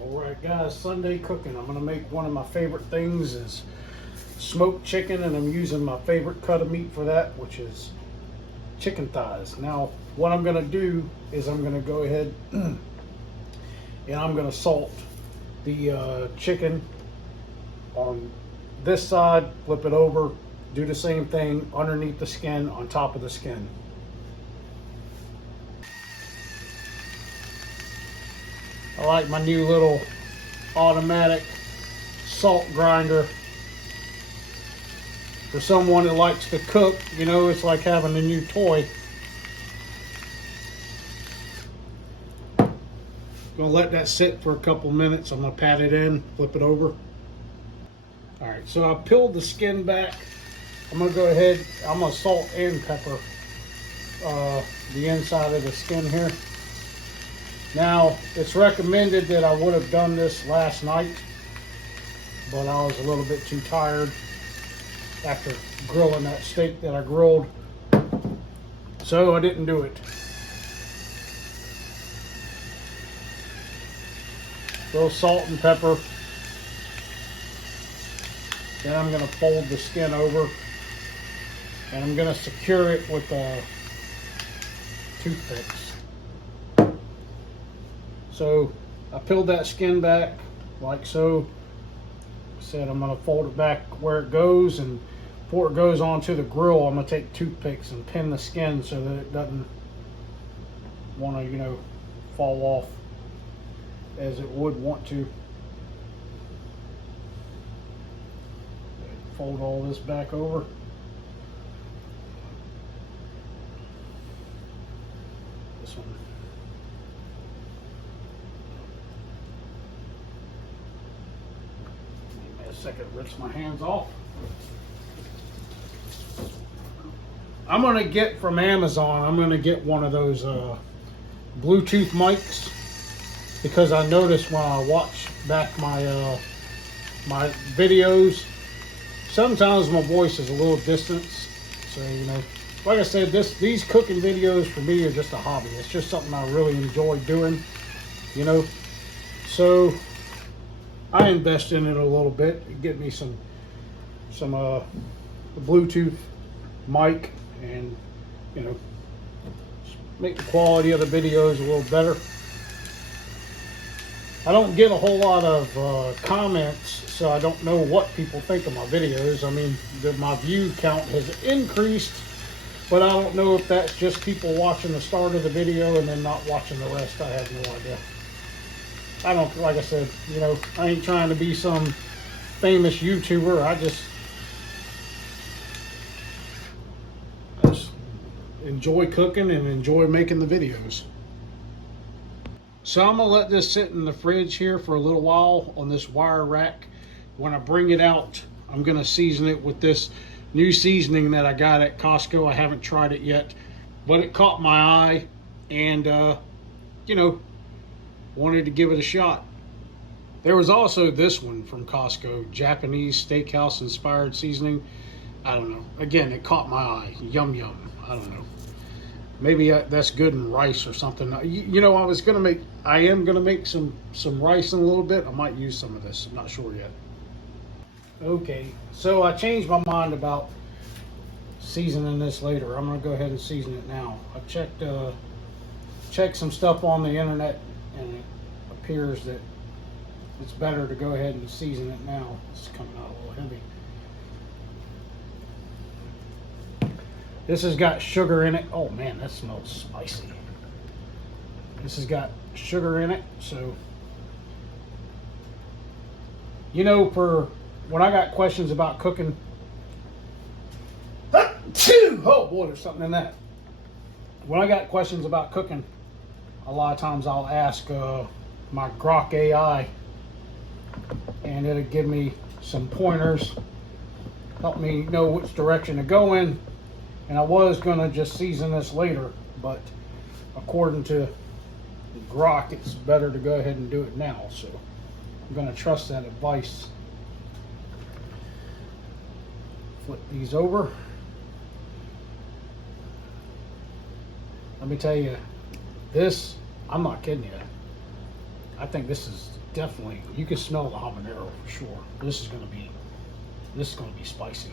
Alright guys, Sunday cooking. I'm going to make one of my favorite things is smoked chicken, and I'm using my favorite cut of meat for that, which is chicken thighs. Now what I'm going to do is I'm going to go ahead and I'm going to salt the chicken on this side, flip it over, do the same thing underneath the skin, on top of the skin. I like my new little automatic salt grinder. For someone that likes to cook, you know, it's like having a new toy. Gonna let that sit for a couple minutes. I'm gonna pat it in, flip it over. All right, so I peeled the skin back. I'm gonna go ahead, I'm gonna salt and pepper the inside of the skin here. Now, it's recommended that I would have done this last night, but I was a little bit too tired after grilling that steak that I grilled, so I didn't do it. A little salt and pepper. Then I'm going to fold the skin over, and I'm going to secure it with toothpicks. So I peeled that skin back like so. I said I'm going to fold it back where it goes, and before it goes onto the grill, I'm going to take toothpicks and pin the skin so that it doesn't want to, you know, fall off as it would want to. Fold all this back over. This one. Give me a second to rinse my hands off. I'm gonna get from Amazon, I'm gonna get one of those Bluetooth mics, because I noticed when I watch back my my videos, sometimes my voice is a little distant. So, you know, like I said, these cooking videos for me are just a hobby. It's just something I really enjoy doing, you know. So I invest in it a little bit, get me some Bluetooth mic, and, you know, make the quality of the videos a little better. I don't get a whole lot of comments, so I don't know what people think of my videos. I mean, my view count has increased, but I don't know if that's just people watching the start of the video and then not watching the rest. I have no idea. I don't, like I said, you know, I ain't trying to be some famous YouTuber. I just enjoy cooking and enjoy making the videos. So I'm gonna let this sit in the fridge here for a little while on this wire rack. When I bring it out, I'm gonna season it with this new seasoning that I got at Costco. I haven't tried it yet, but it caught my eye, and you know, wanted to give it a shot. There was also this one from Costco, Japanese steakhouse inspired seasoning. I don't know. Again, it caught my eye. Yum yum. I don't know. Maybe that's good in rice or something. You know, I am gonna make some rice in a little bit. I might use some of this. I'm not sure yet. Okay, so I changed my mind about seasoning this later. I'm gonna go ahead and season it now. I checked some stuff on the internet, and it appears that it's better to go ahead and season it now. It's coming out a little heavy. This has got sugar in it. Oh man, that smells spicy. This has got sugar in it, so, you know, for when I got questions about cooking, oh boy, there's something in that. When I got questions about cooking, a lot of times I'll ask my Grok AI, and it'll give me some pointers, help me know which direction to go in. And I was gonna just season this later, but according to Grok, it's better to go ahead and do it now. So I'm gonna trust that advice. Flip these over. Let me tell you, this, I'm not kidding you. I think this is definitely, you can smell the habanero for sure. This is gonna be spicy.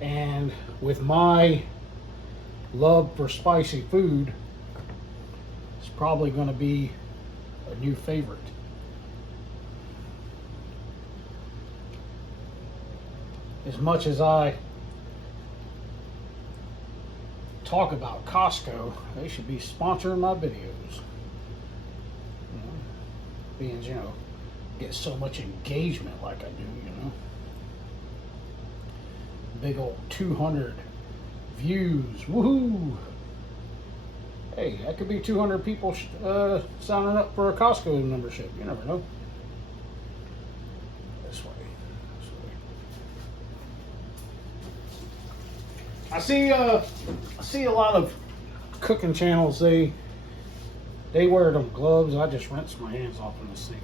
And with my love for spicy food, it's probably gonna be a new favorite. As much as I talk about Costco, they should be sponsoring my videos. Being, you know, get so much engagement like I do, you know. Big old 200 views, woohoo! Hey, that could be 200 people signing up for a Costco membership. You never know. This way. I see a lot of cooking channels. They wear them gloves. I just rinse my hands off in the sink.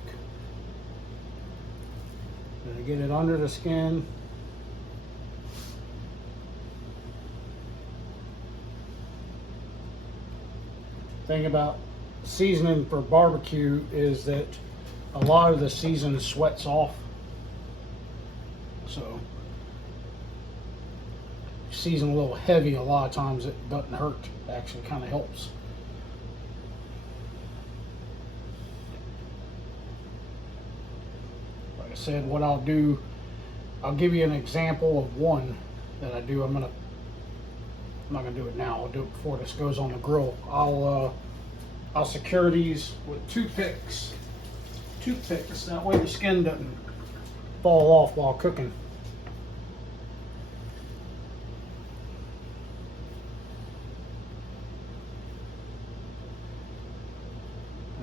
Then I get it under the skin. Thing about seasoning for barbecue is that a lot of the season sweats off. So season a little heavy, a lot of times it doesn't hurt. It actually kind of helps. Like I said, what I'll do, I'll give you an example of one that I do. I'm not gonna do it now. I'll do it before this goes on the grill. I'll secure these with toothpicks. That way the skin doesn't fall off while cooking.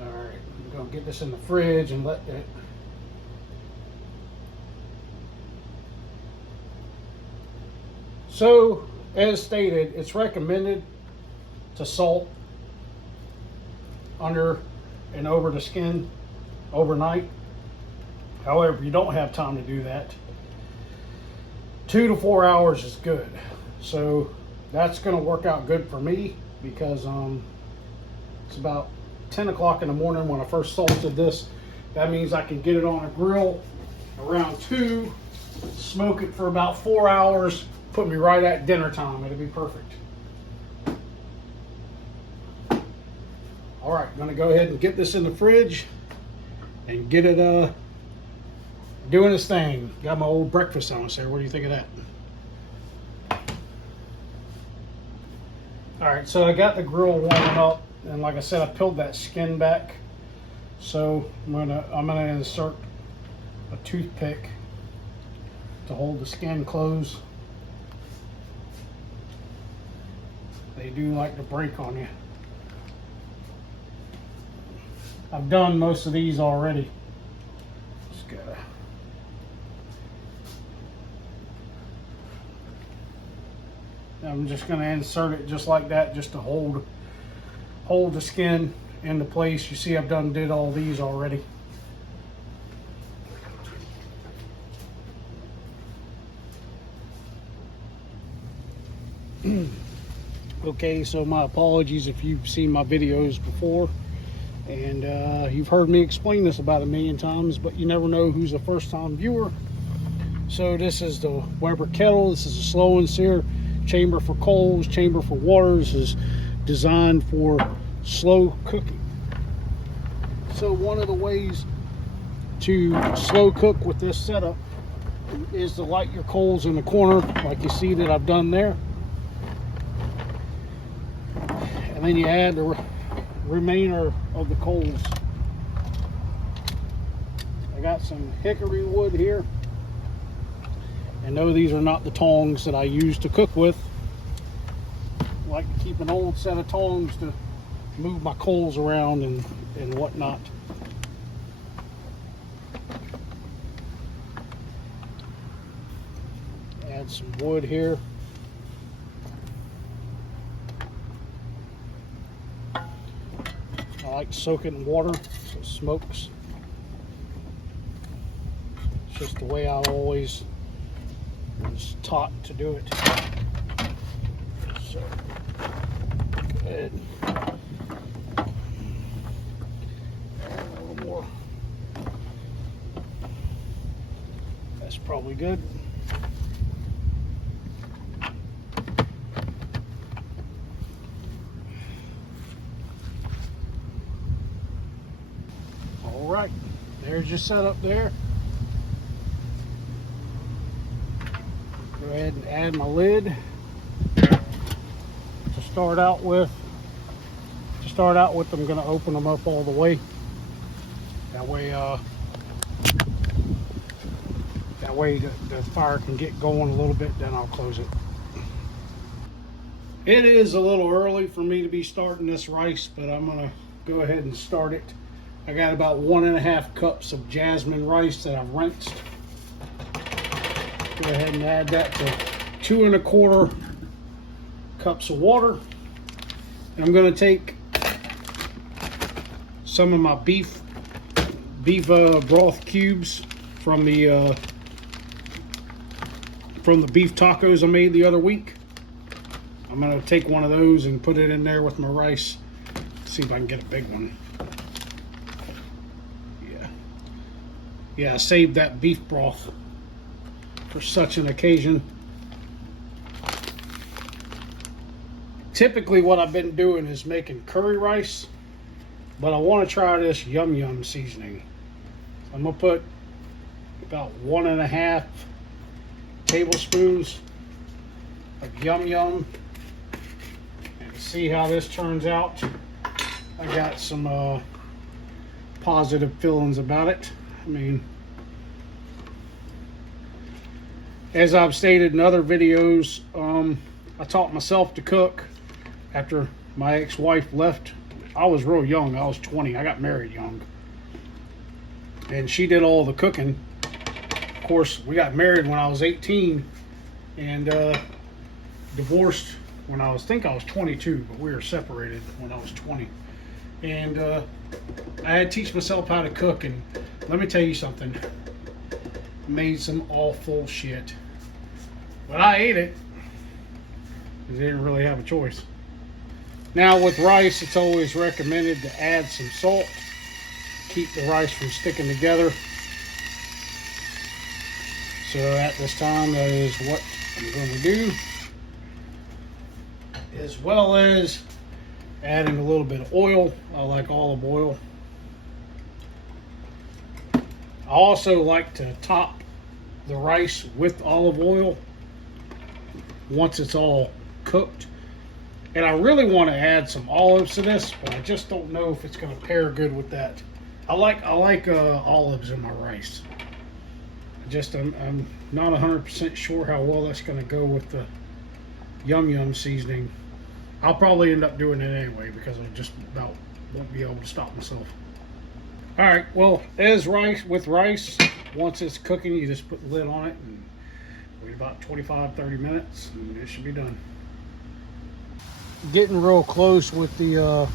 All right, I'm gonna get this in the fridge and let it. So, as stated, it's recommended to salt under and over the skin overnight. However, if you don't have time to do that, 2 to 4 hours is good. So that's going to work out good for me because it's about 10 o'clock in the morning when I first salted this. That means I can get it on a grill around 2, smoke it for about 4 hours, put me right at dinner time. It'll be perfect. All right, I'm gonna go ahead and get this in the fridge and get it doing its thing. Got my old breakfast sandwich there. What do you think of that? All right, so I got the grill warming up, and like I said, I peeled that skin back. So I'm gonna insert a toothpick to hold the skin closed. They do like to break on you. I've done most of these already. Just gotta. I'm just gonna insert it just like that, just to hold the skin into place. You see, I've did all these already. Okay, so my apologies if you've seen my videos before. And you've heard me explain this about 1,000,000 times, but you never know who's a first-time viewer. So this is the Weber kettle. This is a slow and sear, chamber for coals, chamber for water. This is designed for slow cooking. So one of the ways to slow cook with this setup is to light your coals in the corner, like you see that I've done there. And then you add the remainder of the coals. I got some hickory wood here, and no, these are not the tongs that I use to cook with. I like to keep an old set of tongs to move my coals around and whatnot. Add some wood here. I like to soak it in water so it smokes. It's just the way I always was taught to do it. So, good. That's probably good. All right, there's your setup there. Go ahead and add my lid to start out with. I'm going to open them up all the way. That way the fire can get going a little bit, then I'll close it. It is a little early for me to be starting this rice, but I'm going to go ahead and start it. I got about 1.5 cups of jasmine rice that I've rinsed. Go ahead and add that to 2.25 cups of water. I'm going to take some of my beef broth cubes from the beef tacos I made the other week. I'm going to take one of those and put it in there with my rice. See if I can get a big one. Yeah, I saved that beef broth for such an occasion. Typically what I've been doing is making curry rice, but I want to try this yum yum seasoning. I'm going to put about 1.5 tablespoons of yum yum and see how this turns out. I got some positive feelings about it. I mean, as I've stated in other videos, I taught myself to cook after my ex-wife left. I was real young. I was 20. I got married young. And she did all the cooking. Of course, we got married when I was 18 and divorced when I was 22, but we were separated when I was 20. And I had to teach myself how to cook, and let me tell you something. Made some awful shit. But I ate it because I didn't really have a choice. Now with rice, it's always recommended to add some salt. Keep the rice from sticking together. So at this time, that is what I'm going to do. As well as adding a little bit of oil. I like olive oil. I also like to top the rice with olive oil once it's all cooked. And I really want to add some olives to this, but I just don't know if it's going to pair good with that. I like olives in my rice. I'm not 100% sure how well that's going to go with the yum yum seasoning. I'll probably end up doing it anyway because I just about won't be able to stop myself. All right, well, as with rice, once it's cooking, you just put the lid on it and wait about 25-30 minutes and it should be done. Getting real close with the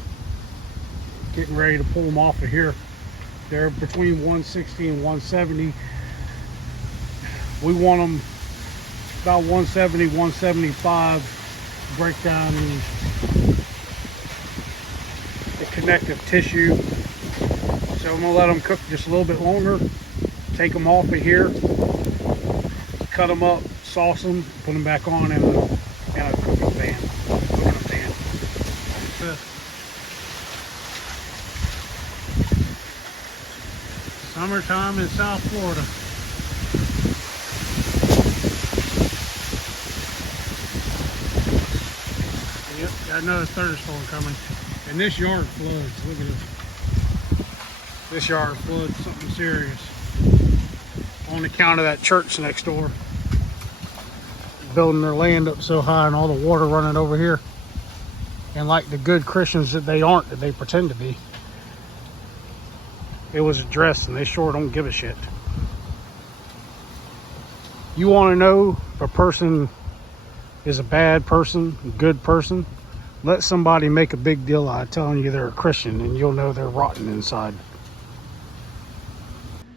getting ready to pull them off of here. They're between 160 and 170. We want them about 170, 175. Break down the connective tissue. So I'm gonna let them cook just a little bit longer. Take them off of here, cut them up, sauce them, put them back on in a cooking pan. Summertime in South Florida. Yep, got another thunderstorm coming. And this yard floods. Look at this. This yard floods something serious. On account of that church next door. Building their land up so high and all the water running over here. And like the good Christians that they aren't, that they pretend to be. It was addressed and they sure don't give a shit. You want to know if a person is a bad person, a good person? Let somebody make a big deal out of telling you they're a Christian and you'll know they're rotten inside.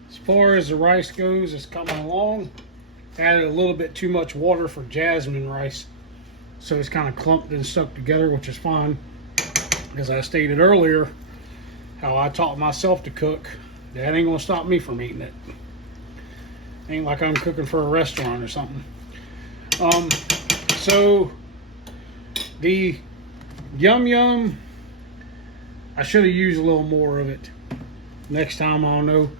As far as the rice goes, it's coming along. Added a little bit too much water for jasmine rice. So it's kind of clumped and stuck together, which is fine. As I stated earlier, how I taught myself to cook, that ain't gonna stop me from eating it. Ain't like I'm cooking for a restaurant or something. So the yum yum, I should have used a little more of it. Next time, I'll know,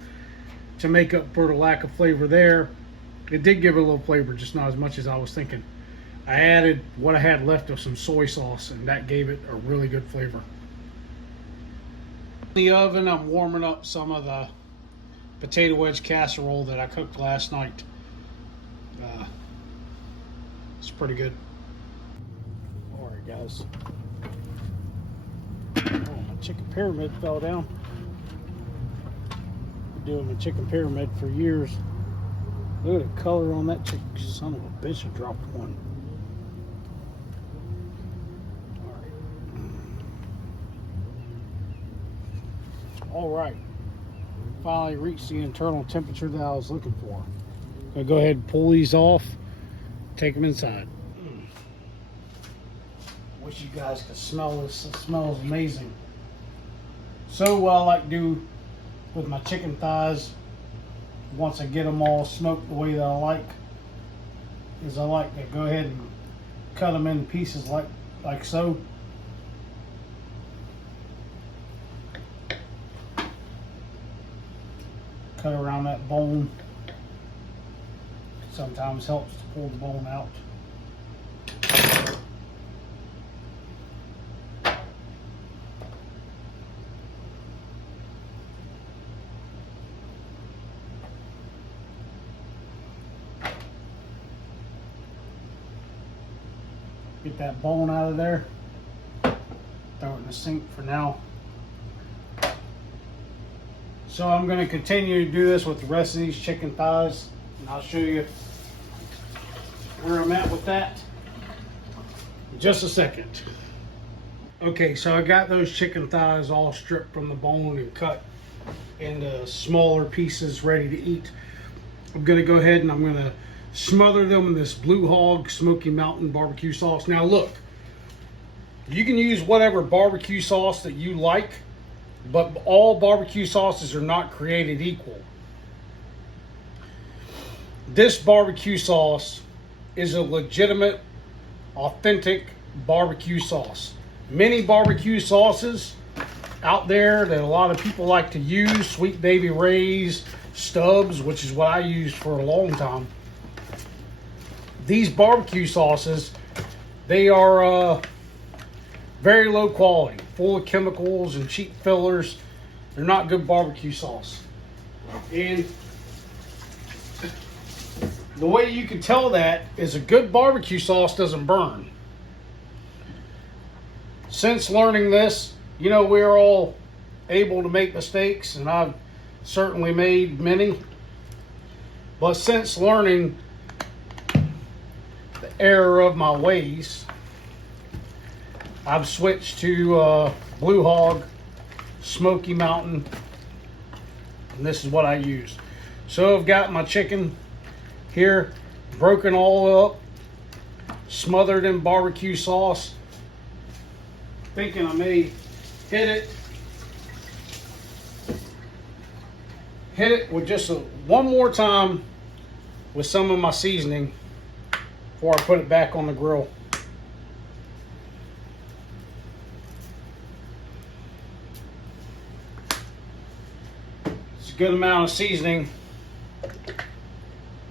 to make up for the lack of flavor there. It did give it a little flavor, just not as much as I was thinking. I added what I had left of some soy sauce, and that gave it a really good flavor. In the oven, I'm warming up some of the potato wedge casserole that I cooked last night. It's pretty good. All right, guys. Oh, my chicken pyramid fell down. Been doing my chicken pyramid for years. Look at the color on that chicken. Son of a bitch, I dropped one. All right. Finally reached the internal temperature that I was looking for. I'm gonna go ahead and pull these off, take them inside. Wish you guys could smell this. It smells amazing. So what I like to do with my chicken thighs, once I get them all smoked the way that I like, is I like to go ahead and cut them into pieces like so. Cut around that bone. Sometimes helps to pull the bone out. Get that bone out of there. Throw it in the sink for now. So I'm going to continue to do this with the rest of these chicken thighs, and I'll show you where I'm at with that in just a second. Okay, so I got those chicken thighs all stripped from the bone and cut into smaller pieces ready to eat. I'm going to go ahead and I'm going to smother them in this Blue Hog Smoky Mountain barbecue sauce. Now look, you can use whatever barbecue sauce that you like, but all barbecue sauces are not created equal. This barbecue sauce is a legitimate, authentic barbecue sauce. Many barbecue sauces out there that a lot of people like to use, Sweet Baby Ray's, Stubbs, which is what I used for a long time. These barbecue sauces, they are very low quality, full of chemicals and cheap fillers. They're not good barbecue sauce. And the way you can tell that is a good barbecue sauce doesn't burn. Since learning this, you know, we're all able to make mistakes, and I've certainly made many. But since learning the error of my ways, I've switched to Blue Hog Smoky Mountain, and this is what I use. So I've got my chicken here, broken all up, smothered in barbecue sauce. Thinking I may hit it with just one more time with some of my seasoning before I put it back on the grill. It's a good amount of seasoning.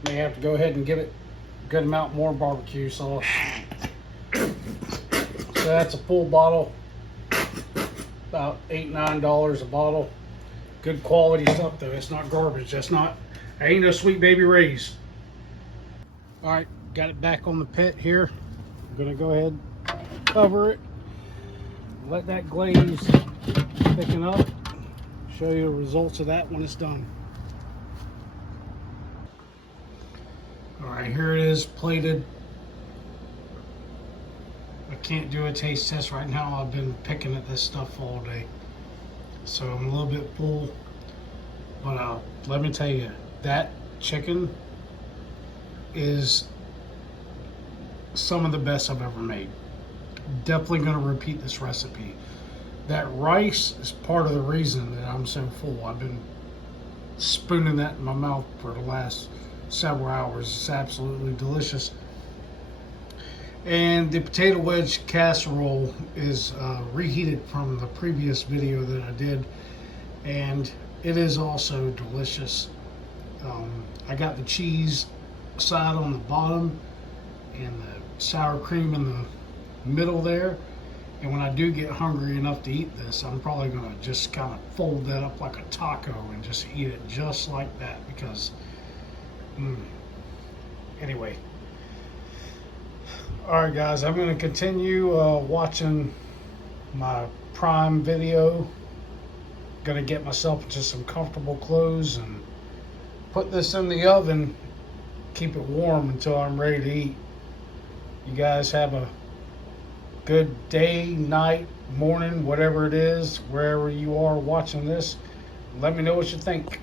May have to go ahead and give it a good amount more barbecue sauce. So that's a full bottle, about $8-9 a bottle. Good quality stuff though. It's not garbage. Ain't no Sweet Baby Ray's. All right, got it back on the pit here. I'm gonna go ahead, cover it, let that glaze thicken up. Show you the results of that when it's done. All right, here it is, plated. I can't do a taste test right now. I've been picking at this stuff all day, so I'm a little bit full. But let me tell you, that chicken is some of the best I've ever made. Definitely going to repeat this recipe. That rice is part of the reason that I'm so full. I've been spooning that in my mouth for the last several hours. It's absolutely delicious. And the potato wedge casserole is reheated from the previous video that I did, and it is also delicious. I got the cheese side on the bottom and the sour cream in the middle there. And when I do get hungry enough to eat this, I'm probably gonna just kind of fold that up like a taco and just eat it just like that, because anyway. Alright guys, I'm gonna continue watching my Prime video. Gonna get myself into some comfortable clothes and put this in the oven, keep it warm until I'm ready to eat. You guys have a good day, night, morning, whatever it is, wherever you are watching this. Let me know what you think.